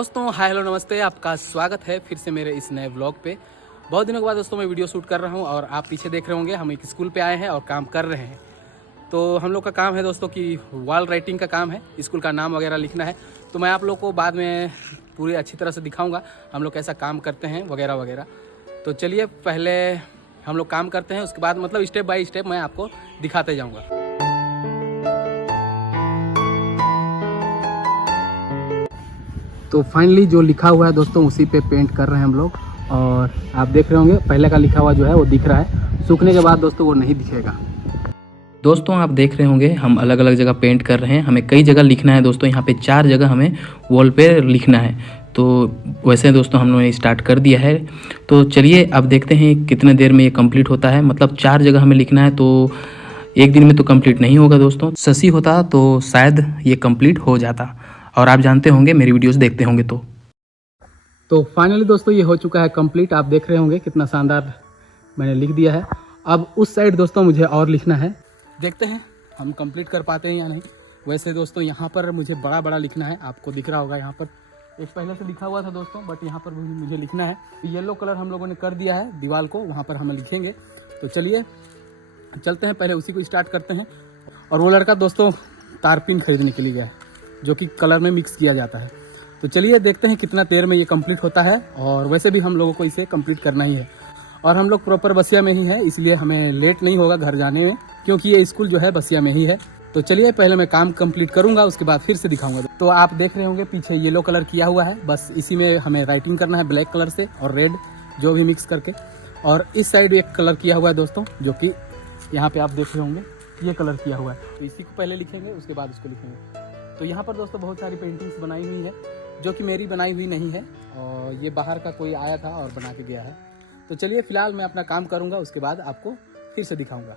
दोस्तों hi hello नमस्ते, आपका स्वागत है फिर से मेरे इस नए व्लॉग पे। बहुत दिनों के बाद दोस्तों मैं वीडियो शूट कर रहा हूँ और आप पीछे देख रहे होंगे हम एक स्कूल पे आए हैं और काम कर रहे हैं। तो हम लोग का काम है दोस्तों कि वॉल राइटिंग का काम है, स्कूल का नाम वगैरह लिखना है। तो मैं आप लोग को बाद में पूरी अच्छी तरह से दिखाऊँगा हम लोग कैसा काम करते हैं वगैरह वगैरह। तो चलिए पहले हम लोग काम करते हैं, उसके बाद मतलब स्टेप बाय स्टेप मैं आपको दिखाते जाऊँगा। तो फाइनली जो लिखा हुआ है दोस्तों उसी पे पेंट कर रहे हैं हम लोग। और आप देख रहे होंगे पहले का लिखा हुआ जो है वो दिख रहा है, सूखने के बाद दोस्तों वो नहीं दिखेगा। दोस्तों आप देख रहे होंगे हम अलग अलग जगह पेंट कर रहे हैं। हमें कई जगह लिखना है दोस्तों, यहाँ पे 4 जगह हमें वॉल पे लिखना है। तो वैसे दोस्तों हम लोगों ने स्टार्ट कर दिया है। तो चलिए अब देखते हैं कितने देर में ये कंप्लीट होता है। मतलब 4 जगह हमें लिखना है, तो एक दिन में तो कंप्लीट नहीं होगा दोस्तों। शशि होता तो शायद ये कंप्लीट हो जाता, और आप जानते होंगे मेरी वीडियोस देखते होंगे। तो फाइनली दोस्तों ये हो चुका है कंप्लीट। आप देख रहे होंगे कितना शानदार मैंने लिख दिया है। अब उस साइड दोस्तों मुझे और लिखना है, देखते हैं हम कंप्लीट कर पाते हैं या नहीं। वैसे दोस्तों यहाँ पर मुझे बड़ा बड़ा लिखना है, आपको दिख रहा होगा यहाँ पर एक पहले से लिखा हुआ था दोस्तों, बट यहाँ पर मुझे लिखना है। येलो कलर हम लोगों ने कर दिया है दीवार को, वहाँ पर हम लिखेंगे। तो चलिए चलते हैं, पहले उसी को स्टार्ट करते हैं। और वो लड़का दोस्तों तारपीन खरीदने के लिए गया है जो कि कलर में मिक्स किया जाता है। तो चलिए देखते हैं कितना देर में ये कंप्लीट होता है। और वैसे भी हम लोगों को इसे कंप्लीट करना ही है, और हम लोग प्रॉपर बसिया में ही है, इसलिए हमें लेट नहीं होगा घर जाने में, क्योंकि ये स्कूल जो है बसिया में ही है। तो चलिए पहले मैं काम कंप्लीट करूंगा, उसके बाद फिर से दिखाऊंगा। तो आप देख रहे होंगे पीछे येलो कलर किया हुआ है, बस इसी में हमें राइटिंग करना है ब्लैक कलर से और रेड जो भी मिक्स करके। और इस साइड एक कलर किया हुआ है दोस्तों, जो कि यहाँ पे आप देख रहे होंगे ये कलर किया हुआ है। तो इसी को पहले लिखेंगे, उसके बाद उसको लिखेंगे। तो यहाँ पर दोस्तों बहुत सारी पेंटिंग्स बनाई हुई है जो कि मेरी बनाई हुई नहीं है, और ये बाहर का कोई आया था और बना के गया है। तो चलिए फिलहाल मैं अपना काम करूँगा, उसके बाद आपको फिर से दिखाऊंगा।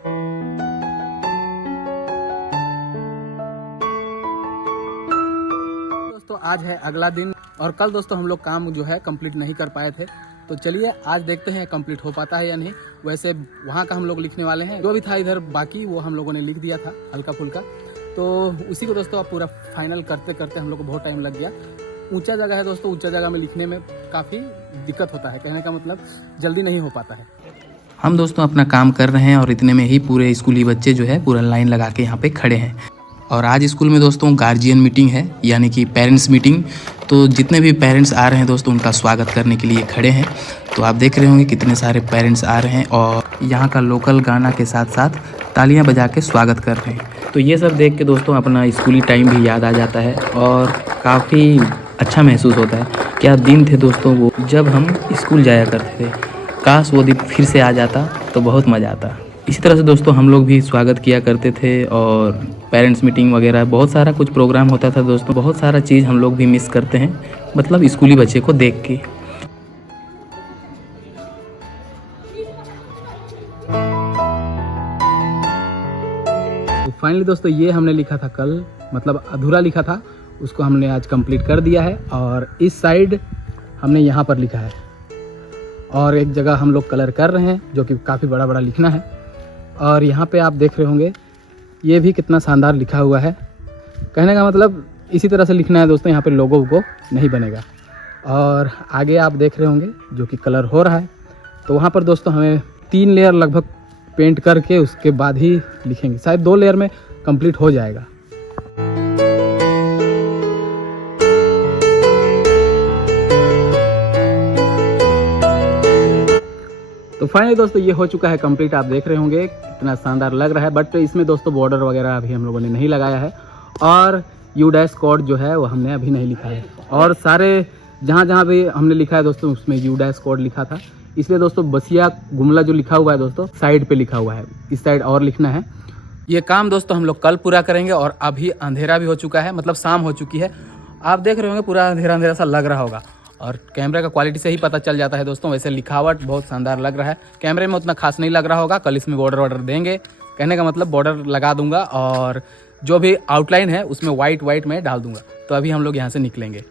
दोस्तों आज है अगला दिन, और कल दोस्तों हम लोग काम जो है कंप्लीट नहीं कर पाए थे। तो चलिए आज देखते हैं कंप्लीट हो पाता है या नहीं। वैसे वहाँ का हम लोग लिखने वाले हैं, जो भी था इधर बाकी वो हम लोगों ने लिख दिया था हल्का फुल्का। तो उसी को दोस्तों अब पूरा फाइनल करते करते हम लोग को बहुत टाइम लग गया। ऊंचा जगह है दोस्तों, ऊंचा जगह में लिखने में काफ़ी दिक्कत होता है, कहने का मतलब जल्दी नहीं हो पाता है। हम दोस्तों अपना काम कर रहे हैं और इतने में ही पूरे स्कूली बच्चे जो है पूरा लाइन लगा के यहाँ पे खड़े हैं। और आज स्कूल में दोस्तों गार्जियन मीटिंग है, यानी कि पेरेंट्स मीटिंग। तो जितने भी पेरेंट्स आ रहे हैं दोस्तों उनका स्वागत करने के लिए खड़े हैं। तो आप देख रहे होंगे कितने सारे पेरेंट्स आ रहे हैं और यहाँ का लोकल गाना के साथ साथ तालियां बजा के स्वागत कर रहे हैं। तो ये सब देख के दोस्तों अपना स्कूली टाइम भी याद आ जाता है और काफ़ी अच्छा महसूस होता है। क्या दिन थे दोस्तों वो, जब हम स्कूल जाया करते थे। काश वो दिन फिर से आ जाता तो बहुत मज़ा आता। इसी तरह से दोस्तों हम लोग भी स्वागत किया करते थे, और पेरेंट्स मीटिंग वगैरह बहुत सारा कुछ प्रोग्राम होता था दोस्तों। बहुत सारा चीज़ हम लोग भी मिस करते हैं, मतलब स्कूली बच्चे को देख के। तो फाइनली दोस्तों ये हमने लिखा था कल, मतलब अधूरा लिखा था, उसको हमने आज कंप्लीट कर दिया है। और इस साइड हमने यहाँ पर लिखा है, और एक जगह हम लोग कलर कर रहे हैं जो कि काफ़ी बड़ा बड़ा लिखना है। और यहाँ पे आप देख रहे होंगे ये भी कितना शानदार लिखा हुआ है, कहने का मतलब इसी तरह से लिखना है दोस्तों, यहाँ पे लोगो को नहीं बनेगा। और आगे आप देख रहे होंगे जो कि कलर हो रहा है। तो वहाँ पर दोस्तों हमें 3 लेयर लगभग पेंट करके उसके बाद ही लिखेंगे, शायद 2 लेयर में कंप्लीट हो जाएगा। तो फाइनली दोस्तों ये हो चुका है कंप्लीट। आप देख रहे होंगे कितना शानदार लग रहा है, बट इसमें दोस्तों बॉर्डर वगैरह अभी हम लोगों ने नहीं लगाया है, और यू डैश कोड जो है वो हमने अभी नहीं लिखा है। और सारे जहाँ जहाँ भी हमने लिखा है दोस्तों उसमें यू डैश कोड लिखा था, इसलिए दोस्तों बसिया गुमला जो लिखा हुआ है दोस्तों साइड पे लिखा हुआ है, इस साइड और लिखना है। ये काम दोस्तों हम लोग कल पूरा करेंगे, और अभी अंधेरा भी हो चुका है, मतलब शाम हो चुकी है। आप देख रहे होंगे पूरा अंधेरा अंधेरा सा लग रहा होगा, और कैमरे का क्वालिटी से ही पता चल जाता है दोस्तों। वैसे लिखावट बहुत शानदार लग रहा है, कैमरे में उतना खास नहीं लग रहा होगा। कल इसमें बॉर्डर वॉर्डर देंगे, कहने का मतलब बॉर्डर लगा दूंगा, और जो भी आउटलाइन है उसमें वाइट में डाल दूंगा। तो अभी हम लोग यहाँ से निकलेंगे।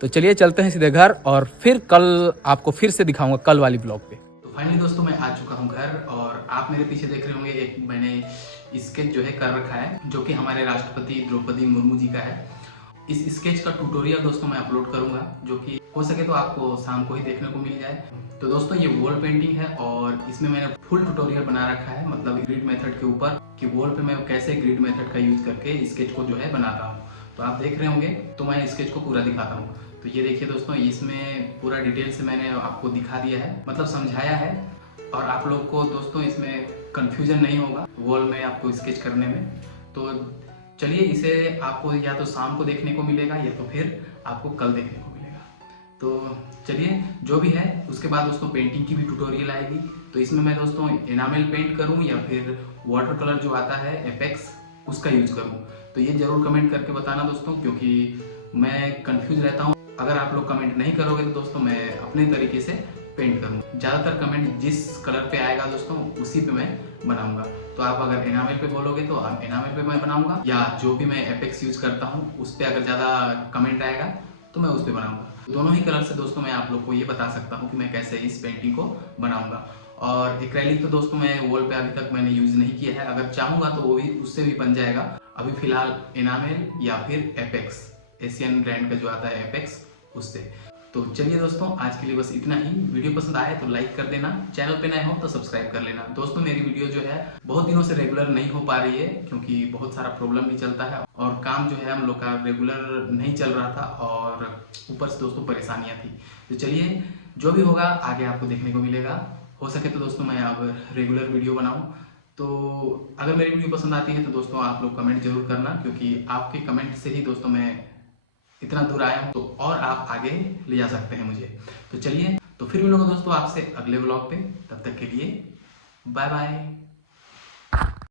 तो चलिए चलते हैं सीधे घर, और फिर कल आपको फिर से दिखाऊंगा कल वाली ब्लॉग पे। तो फाइनली दोस्तों मैं आ चुका हूँ घर, और आप मेरे पीछे देख रहे होंगे एक मैंने स्केच जो है कर रखा है, जो कि हमारे राष्ट्रपति द्रौपदी मुर्मू जी का है। इस स्केच का ट्यूटोरियल दोस्तों मैं अपलोड करूंगा, जो कि हो सके तो आपको शाम को ही देखने को मिल जाए। तो दोस्तों ये वॉल पेंटिंग है और इसमें मैंने फुल ट्यूटोरियल बना रखा है, मतलब ग्रिड मेथड के ऊपर कि वॉल पे मैं कैसे ग्रिड मेथड का यूज करके स्केच को जो है बनाता हूँ। तो आप देख रहे होंगे, तो मैं स्केच को पूरा दिखाता हूँ। तो ये देखिए दोस्तों, इसमें पूरा डिटेल से मैंने आपको दिखा दिया है, मतलब समझाया है, और आप लोग को दोस्तों इसमें कंफ्यूजन नहीं होगा वॉल में आपको स्केच करने में। तो चलिए, इसे आपको या तो शाम को देखने को मिलेगा या तो फिर आपको कल देखने को मिलेगा। तो चलिए, जो भी है उसके बाद दोस्तों पेंटिंग की भी ट्यूटोरियल आएगी। तो इसमें मैं दोस्तों एनामेल पेंट करूं या फिर वाटर कलर जो आता है एपेक्स, उसका यूज करूं। तो ये जरूर कमेंट करके बताना दोस्तों, क्योंकि मैं कंफ्यूज रहता हूं। अगर आप लोग कमेंट नहीं करोगे तो दोस्तों मैं अपने तरीके से पेंट करूंगा। ज़्यादातर कमेंट जिस कलर पे आएगा दोस्तों उसी पे मैं बनाऊंगा। तो आप अगर एनामेल पे बोलोगे तो आप एनामेल पे मैं बनाऊंगा, या जो भी मैं एपेक्स यूज करता हूँ उस पर अगर ज़्यादा कमेंट आएगा तो मैं उस पर बनाऊंगा। दोनों ही कलर से दोस्तों मैं आप लोग को ये बता सकता हूँ कि मैं कैसे इस पेंटिंग को बनाऊंगा। और एक्रेलिक तो दोस्तों मैं वॉल पे अभी तक मैंने यूज नहीं किया है, अगर चाहूंगा तो वो भी उससे भी बन जाएगा। अभी फिलहाल एनामेल या फिर एपेक्स, एशियन ब्रांड का जो आता है एपेक्स, उससे। तो चलिए दोस्तों, आज के लिए बस इतना ही। वीडियो पसंद आए तो लाइक कर देना, चैनल पे नए हो तो सब्सक्राइब कर लेना। दोस्तों मेरी वीडियो जो है बहुत दिनों से रेगुलर नहीं हो पा रही है, क्योंकि बहुत सारा प्रॉब्लम भी चलता है और काम जो है हम लोग का रेगुलर नहीं चल रहा था, और ऊपर से दोस्तों परेशानियां थी। तो चलिए, जो भी होगा आगे आपको देखने को मिलेगा। हो सके तो दोस्तों मैं अब रेगुलर वीडियो बनाऊँ। तो अगर मेरी वीडियो पसंद आती है तो दोस्तों आप लोग कमेंट जरूर करना, क्योंकि आपके कमेंट से ही दोस्तों मैं इतना दूर आया हूँ, तो और आप आगे ले जा सकते हैं मुझे। तो चलिए, तो फिर मिलूंगा दोस्तों आपसे अगले व्लॉग पे। तब तक के लिए बाय बाय।